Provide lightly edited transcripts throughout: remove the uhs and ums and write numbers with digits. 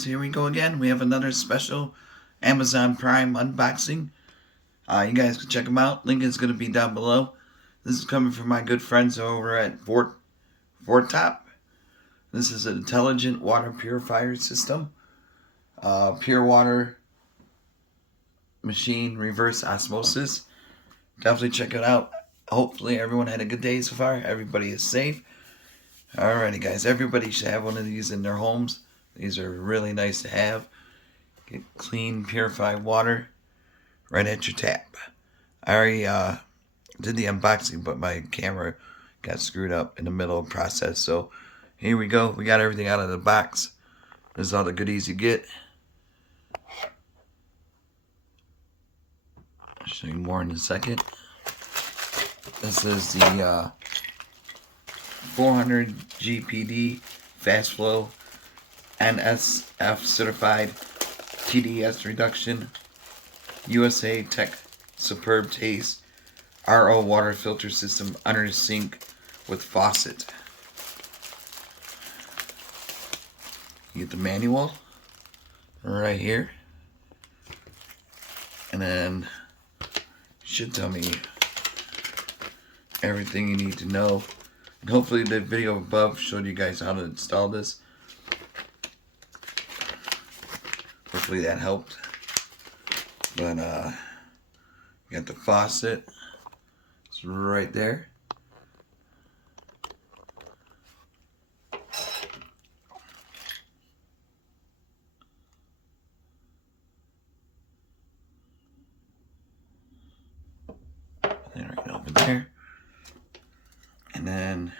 nerds, here we go again. We have another special Amazon Prime unboxing. You guys can check them out. Link is going to be down below. This is coming from my good friends over at Vortopt. This is an intelligent water purifier system. Pure water machine, reverse osmosis. Definitely check it out. Hopefully everyone had a good day so far. Everybody is safe. Alrighty guys, everybody should have one of these in their homes. These are really nice to have. Get clean, purified water right at your tap. I already did the unboxing, but my camera got screwed up in the middle of the process. So here we go. We got everything out of the box. This is all the goodies you get. I'll show you more in a second. This is the 400 GPD fast flow NSF certified TDS reduction USA Tech superb taste RO water filter system under the sink with Faucet. You get the manual right here, and then it should tell me everything you need to know. And hopefully the video above showed you guys how to install this. Hopefully that helped. But you got the faucet. It's right there. And right over there. And then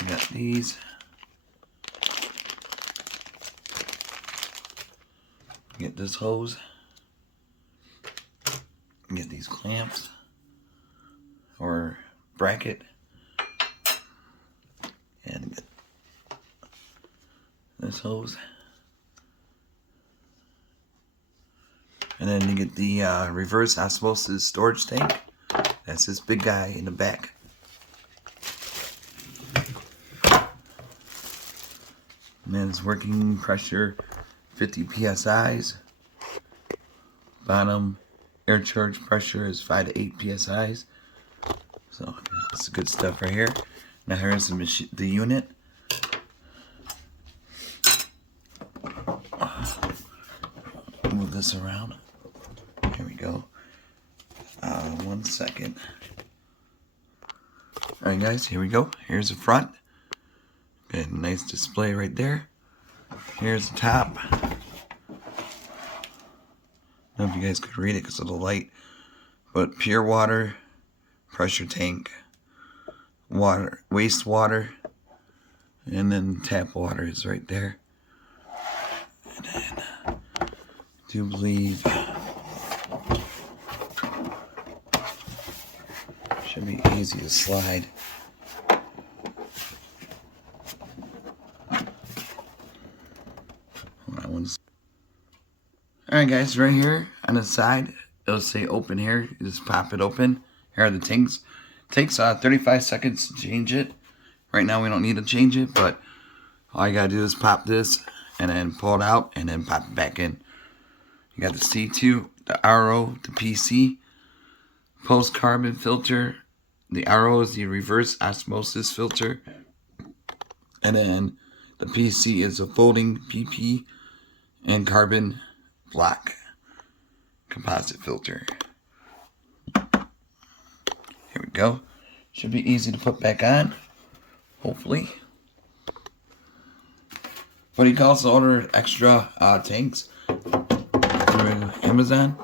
we got these. Get this hose. Get these clamps or bracket. And get this hose. And then you get the reverse osmosis storage tank. That's this big guy in the back. And then it's working pressure 50 psi's. Bottom air charge pressure is 5 to 8 psi's. So that's good stuff right here. Now here's the unit. Move this around. Here we go. 1 second. Alright guys, here we go. Here's the front. Got a nice display right there. Here's the top. I don't know if you guys could read it because of the light. But pure water, pressure tank, water, wastewater, and then tap water is right there. And then I do believe should be easy to slide. Alright guys, right here on the side, it'll say open here. You just pop it open. Here are the tanks. It takes 35 seconds to change it. Right now we don't need to change it, but all you gotta do is pop this and then pull it out and then pop it back in. You got the C2, the RO, the PC, post carbon filter. The RO is the reverse osmosis filter. And then the PC is a folding PP and carbon black composite filter. Here we go. Should be easy to put back on, hopefully. But you can also order extra tanks through Amazon,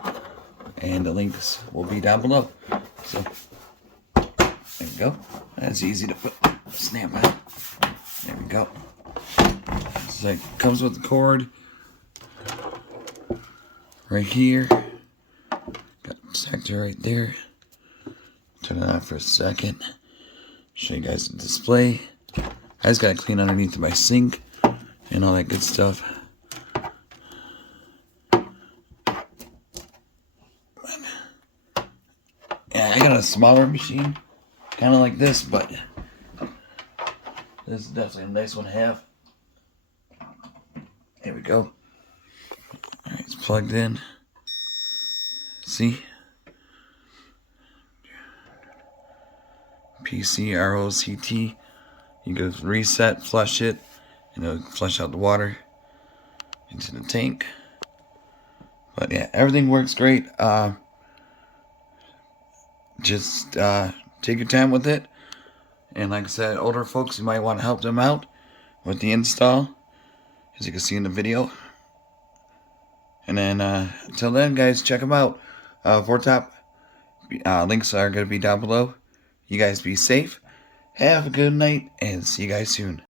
and the links will be down below. So there we go. That's easy to put snap on. There we go. It's like comes with the cord. Right here, got the sector right there. Turn it on for a second. Show you guys the display. I just gotta clean underneath my sink and all that good stuff. Yeah, I got a smaller machine, kind of like this, but this is definitely a nice one to have. There we go. Alright, it's plugged in. See? PCROCT. You go reset, flush it, and it'll flush out the water into the tank. But yeah, everything works great. Just take your time with it. And like I said, older folks, you might want to help them out with the install, as you can see in the video. And then until then, guys, check them out. Vortopt, links are going to be down below. You guys be safe. Have a good night, and see you guys soon.